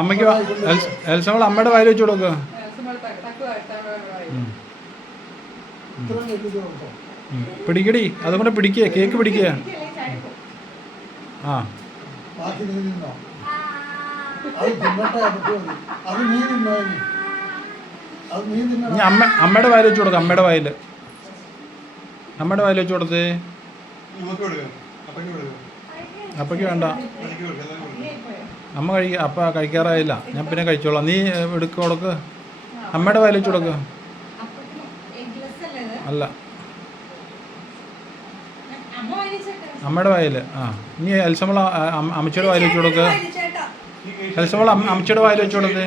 അമ്മയ്ക്ക് എൽസമോൾ അമ്മയുടെ വായിൽ വെച്ച് കൊടുക്കുക. പിടിക്കടി, അതുകൊണ്ട് പിടിക്കുക, കേക്ക് പിടിക്കുക. ആ ഇനി അമ്മയുടെ വായിൽ വെച്ച് കൊടുക്കുക. അമ്മയുടെ വായിൽ വെച്ച് കൊടുത്തേ. അപ്പയ്ക്ക് വേണ്ട, അമ്മ അപ്പ കഴിക്കാറായില്ല, ഞാൻ പിന്നെ കഴിച്ചോളാം. നീ കൊടുക്ക്, അമ്മയുടെ വായിൽ വെച്ച് കൊടുക്കുക. അല്ല, അമ്മയുടെ വായിൽ. ആ ഇനി എൽസമോൾ അമ്മച്ചിയുടെ വായിൽ വെച്ച് കൊടുക്കുക. എൽസമോൾ അമ്മച്ചിയുടെ വായിൽ വെച്ച് കൊടുത്തേ.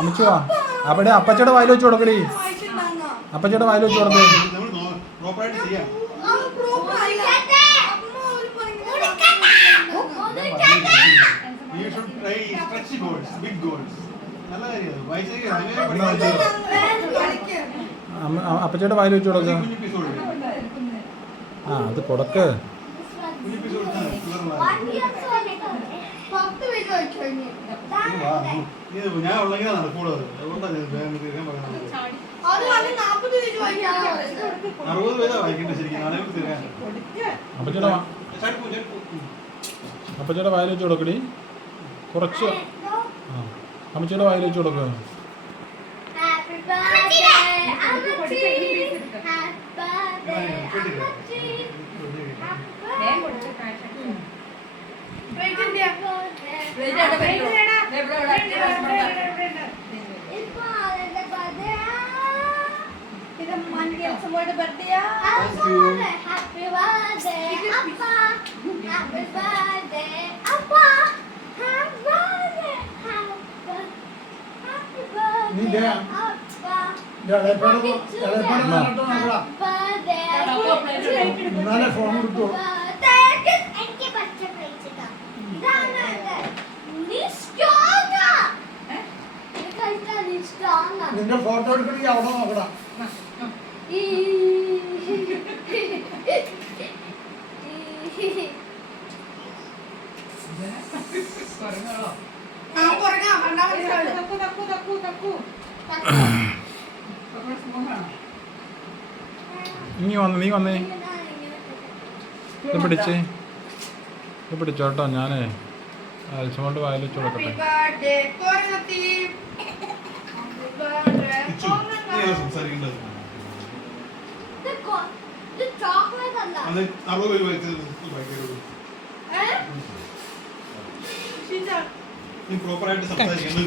അമ്മച്ചി വാ, അവിടെ അപ്പച്ചയുടെ വായിൽ വെച്ച് കൊടുക്കടി. അപ്പച്ചയുടെ വായിൽ വെച്ച് കൊടുത്തേ. അപ്പച്ചയുടെ വായിൽ വെച്ച് കൊടുക്ക. ആ അത് കൊടുക്ക്. അപ്പച്ചയുടെ വായിൽ വെച്ച് കൊടുക്കടി കുറച്ച്. ആ അമ്മച്ചിയുടെ വായിൽ വെച്ച് കൊടുക്കുക. നിന്റെ ഫോട്ടോ എടുക്കണമെങ്കിൽ അവിടെ നോക്കടാ. നീ വന്നേ, ഇത് പിടിച്ചേ, ഇത് പിടിച്ചോട്ടോ. ഞാനേ എൽസമോളുടെ വായിൽ വെച്ച് കൊടുക്കട്ടെ. പ്രോപ്പറായിട്ട് സംസാരിക്കുന്നത്